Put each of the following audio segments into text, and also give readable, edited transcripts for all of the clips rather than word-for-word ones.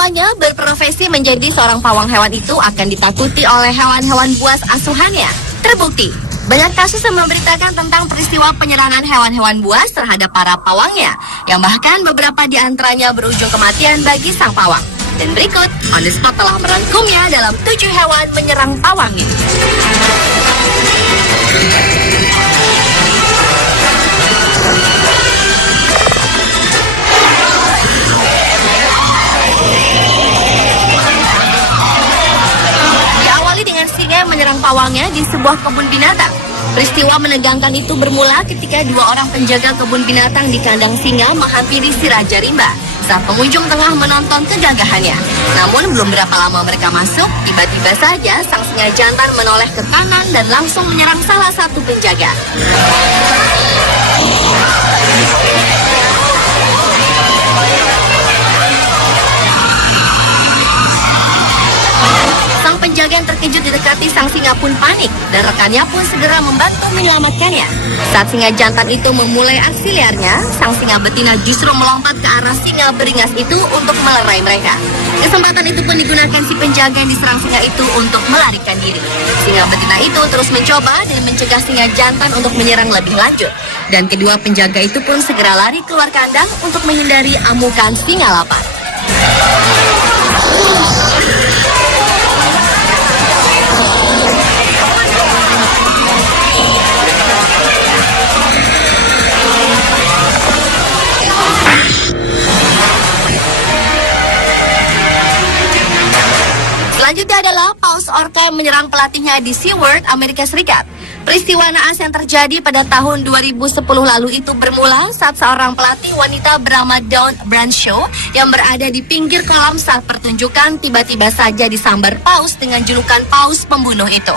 Lamanya berprofesi menjadi seorang pawang hewan itu akan ditakuti oleh hewan-hewan buas asuhannya. Terbukti, banyak kasus yang memberitakan tentang peristiwa penyerangan hewan-hewan buas terhadap para pawangnya, yang bahkan beberapa di antaranya berujung kematian bagi sang pawang. Dan berikut, On The Spot telah merangkumnya dalam 7 hewan menyerang pawangnya. Diawali dengan singa menyerang pawangnya di sebuah kebun binatang. Peristiwa menegangkan itu bermula ketika 2 orang penjaga kebun binatang di kandang singa menghampiri si Raja Rimba saat pengunjung tengah menonton kegagahannya. Namun belum berapa lama mereka masuk, tiba-tiba saja sang singa jantan menoleh ke kanan dan langsung menyerang salah satu penjaga. Penjaga yang terkejut didekati sang singa pun panik dan rekannya pun segera membantu menyelamatkannya. Saat singa jantan itu memulai aksi liarnya, sang singa betina justru melompat ke arah singa beringas itu untuk melerai mereka. Kesempatan itu pun digunakan si penjaga yang diserang singa itu untuk melarikan diri. Singa betina itu terus mencoba dan mencegah singa jantan untuk menyerang lebih lanjut. Dan kedua penjaga itu pun segera lari keluar kandang untuk menghindari amukan singa lapar. Selanjutnya adalah paus orca yang menyerang pelatihnya di SeaWorld, Amerika Serikat. Peristiwa naas yang terjadi pada tahun 2010 lalu itu bermula saat seorang pelatih wanita bernama Dawn Bradshaw yang berada di pinggir kolam saat pertunjukan tiba-tiba saja disambar paus dengan julukan paus pembunuh itu.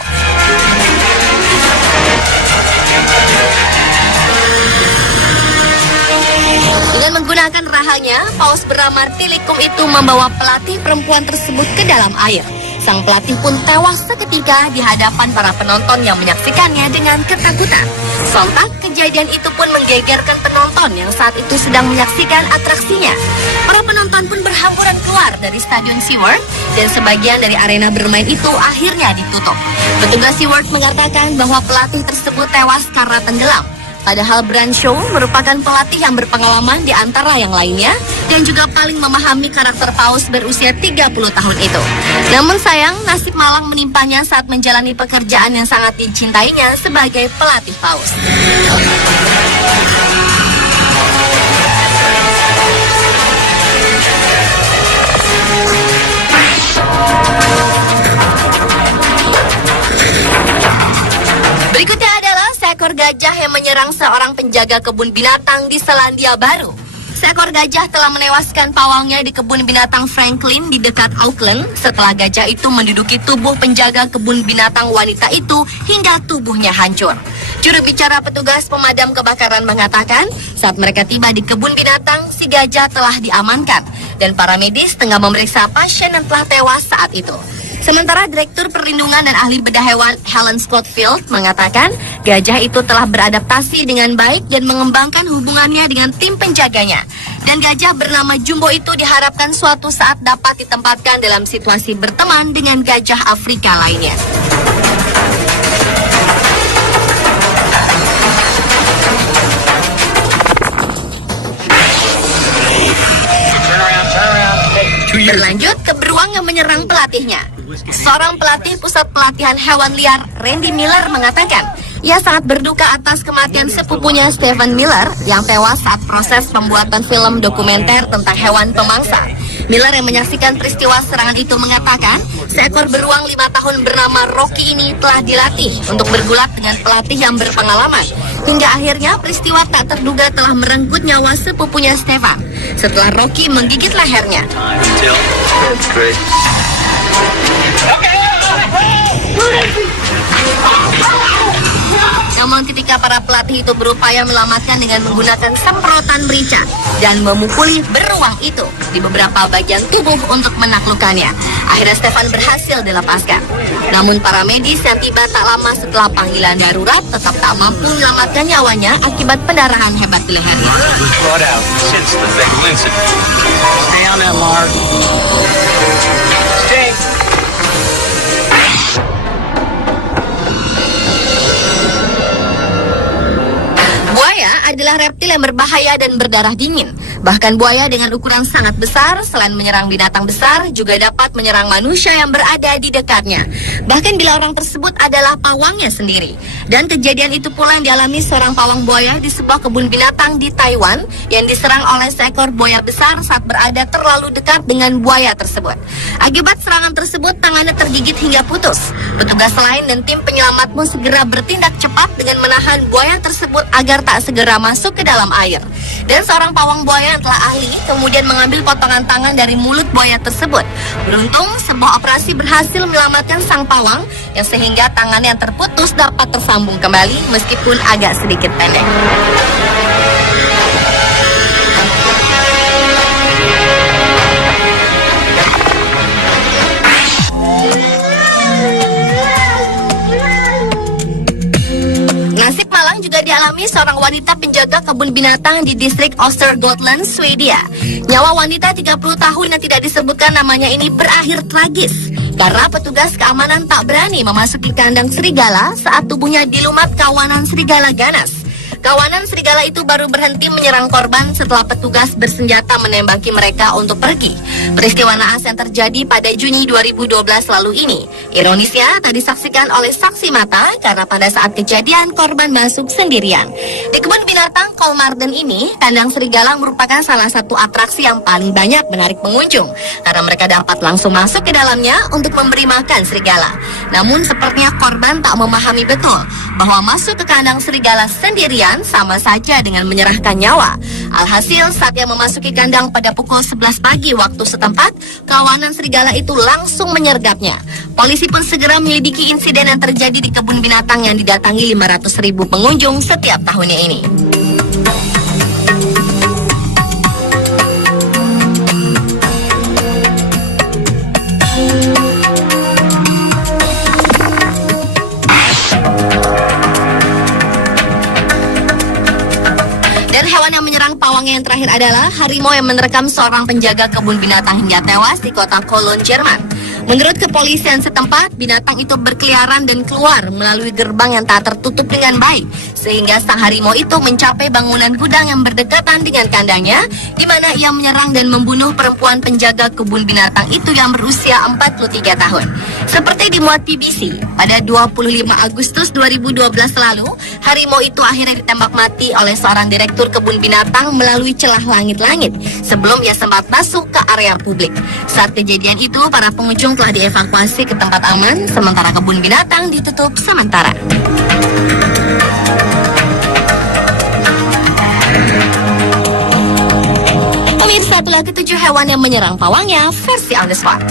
Dengan menggunakan rahangnya, paus bernama Tilikum itu membawa pelatih perempuan tersebut ke dalam air. Sang pelatih pun tewas seketika di hadapan para penonton yang menyaksikannya dengan ketakutan. Sontak, kejadian itu pun menggegerkan penonton yang saat itu sedang menyaksikan atraksinya. Para penonton pun berhamburan keluar dari stadion SeaWorld dan sebagian dari arena bermain itu akhirnya ditutup. Petugas SeaWorld mengatakan bahwa pelatih tersebut tewas karena tenggelam. Padahal Bradshaw merupakan pelatih yang berpengalaman di antara yang lainnya dan juga paling memahami karakter paus berusia 30 tahun itu. Namun sayang, nasib malang menimpanya saat menjalani pekerjaan yang sangat dicintainya sebagai pelatih paus. Berikutnya adalah seekor gajah yang menyerang seorang penjaga kebun binatang di Selandia Baru. Seekor gajah telah menewaskan pawangnya di kebun binatang Franklin di dekat Auckland setelah gajah itu menduduki tubuh penjaga kebun binatang wanita itu hingga tubuhnya hancur. Juru bicara petugas pemadam kebakaran mengatakan saat mereka tiba di kebun binatang, si gajah telah diamankan dan para medis tengah memeriksa pasien yang telah tewas saat itu. Sementara Direktur Perlindungan dan Ahli Bedah Hewan Helen Scotfield mengatakan gajah itu telah beradaptasi dengan baik dan mengembangkan hubungannya dengan tim penjaganya. Dan gajah bernama Jumbo itu diharapkan suatu saat dapat ditempatkan dalam situasi berteman dengan gajah Afrika lainnya. Berlanjut ke beruang yang menyerang pelatihnya. Seorang pelatih pusat pelatihan hewan liar, Randy Miller, mengatakan ia sangat berduka atas kematian sepupunya Stephen Miller yang tewas saat proses pembuatan film dokumenter tentang hewan pemangsa. Miller yang menyaksikan peristiwa serangan itu mengatakan seekor beruang 5 tahun bernama Rocky ini telah dilatih untuk bergulat dengan pelatih yang berpengalaman. Hingga akhirnya peristiwa tak terduga telah merenggut nyawa sepupunya Stefan setelah Rocky menggigit lehernya. Namun titik jika para pelatih itu berupaya menyelamatkan dengan menggunakan semprotan merica dan memukuli beruang itu di beberapa bagian tubuh untuk menaklukkannya. Akhirnya Stefan berhasil dilepaskan. Namun para medis yang tiba tak lama setelah panggilan darurat tetap tak mampu menyelamatkan nyawanya akibat pendarahan hebat di lehernya. Stay on that, Mark. Stay. Buaya adalah reptil yang berbahaya dan berdarah dingin. Bahkan buaya dengan ukuran sangat besar, selain menyerang binatang besar, juga dapat menyerang manusia yang berada di dekatnya. Bahkan bila orang tersebut adalah pawangnya sendiri. Dan kejadian itu pula yang dialami seorang pawang buaya di sebuah kebun binatang di Taiwan yang diserang oleh seekor buaya besar saat berada terlalu dekat dengan buaya tersebut. Akibat serangan tersebut, tangannya tergigit hingga putus. Petugas lain dan tim penyelamat pun segera bertindak cepat dengan menahan buaya tersebut agar tak segera masuk ke dalam air. Dan seorang pawang buaya yang telah ahli kemudian mengambil potongan tangan dari mulut buaya tersebut. Beruntung, sebuah operasi berhasil menyelamatkan sang pawang yang sehingga tangannya yang terputus dapat tersambung kembali meskipun agak sedikit pendek. Nasib malang juga dialami seorang wanita penjaga kebun binatang di distrik Östergötland, Swedia. Nyawa wanita 30 tahun yang tidak disebutkan namanya ini berakhir tragis karena petugas keamanan tak berani memasuki kandang serigala saat tubuhnya dilumat kawanan serigala ganas. Kawanan serigala itu baru berhenti menyerang korban setelah petugas bersenjata menembaki mereka untuk pergi. Peristiwa naas yang terjadi pada Juni 2012 lalu ini, ironisnya tak disaksikan oleh saksi mata karena pada saat kejadian korban masuk sendirian. Di kebun binatang Kolmarden ini, kandang serigala merupakan salah satu atraksi yang paling banyak menarik pengunjung karena mereka dapat langsung masuk ke dalamnya untuk memberi makan serigala. Namun sepertinya korban tak memahami betul bahwa masuk ke kandang serigala sendirian sama saja dengan menyerahkan nyawa. Alhasil, saat yang memasuki kandang pada pukul 11 pagi waktu setempat, kawanan serigala itu langsung menyergapnya. Polisi pun segera menyelidiki insiden yang terjadi di kebun binatang yang didatangi 500.000 pengunjung setiap tahunnya ini. Hewan yang menyerang pawangnya yang terakhir adalah harimau yang menerkam seorang penjaga kebun binatang hingga tewas di kota Cologne, Jerman. Menurut kepolisian setempat, binatang itu berkeliaran dan keluar melalui gerbang yang tak tertutup dengan baik, sehingga sang harimau itu mencapai bangunan gudang yang berdekatan dengan kandangnya, di mana ia menyerang dan membunuh perempuan penjaga kebun binatang itu yang berusia 43 tahun. Seperti dimuat BBC, pada 25 Agustus 2012 lalu, harimau itu akhirnya ditembak mati oleh seorang direktur kebun binatang melalui celah langit-langit sebelum ia sempat masuk ke area publik. Saat kejadian itu, para pengunjung telah dievakuasi ke tempat aman, sementara kebun binatang ditutup sementara. Pemirsa, itulah ketujuh hewan yang menyerang pawangnya versi on the spot.